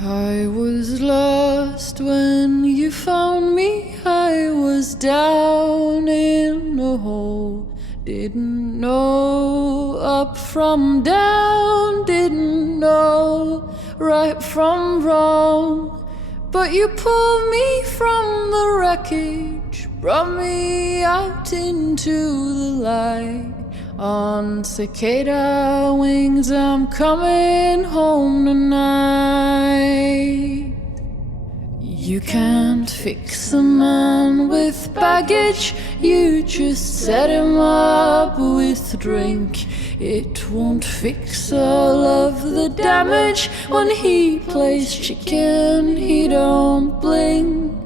I was lost when you found me. I was down in a hole. Didn't know up from down, didn't know right from wrong. But you pulled me from the wreckage, brought me out into the light. On cicada wings, I'm coming home tonight. You can't fix a man with baggage, you just set him up with drink. It won't fix all of the damage. When he plays chicken, he don't blink.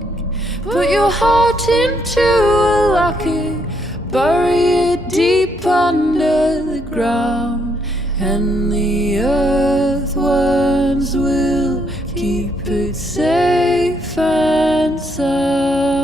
Put your heart into a locket, bury it deep under the ground, and the earthworms will keep it safe and sound.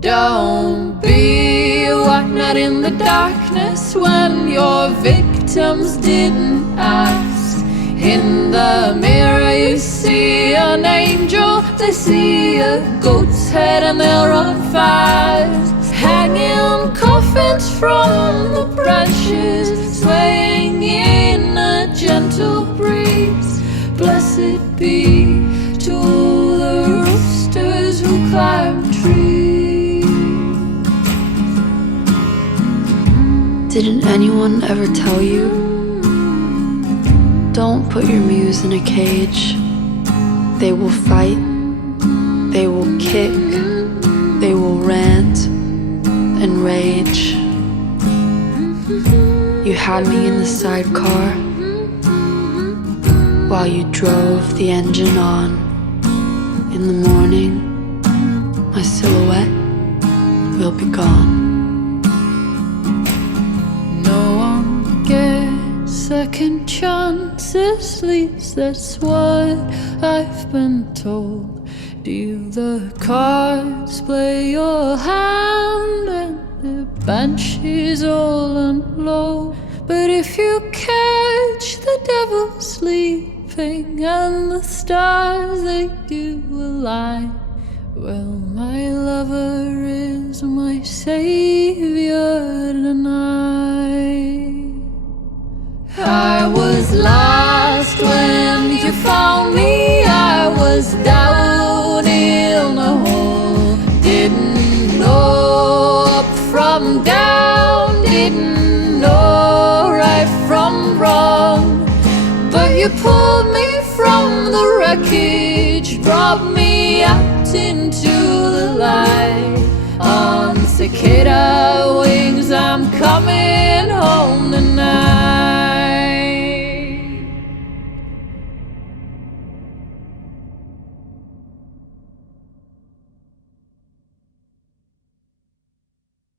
Don't be a white knight in the darkness when your victims didn't ask. In the mirror you see an angel, they see a goat's head and they'll run fast. Hanging coffins from the branches, swaying in a gentle breeze. Blessed be to all the roosters who climb trees. Didn't anyone ever tell you? Don't put your muse in a cage. They will fight, they will kick, they will rant and rage. You had me in the sidecar while you drove the engine on. In the morning, my silhouette will be gone. No one gets second chances, at least that's what I've been told. Deal the cards, play your hand, and the banshees all unload. But if you catch the devil sleeping and the stars they do align, well, my lover is my savior tonight. I was lost when you found me. I was down in a hole. Didn't know up from down, didn't know right from wrong. But you pulled me from the wreckage, brought me out into the light. On cicada wings, I'm coming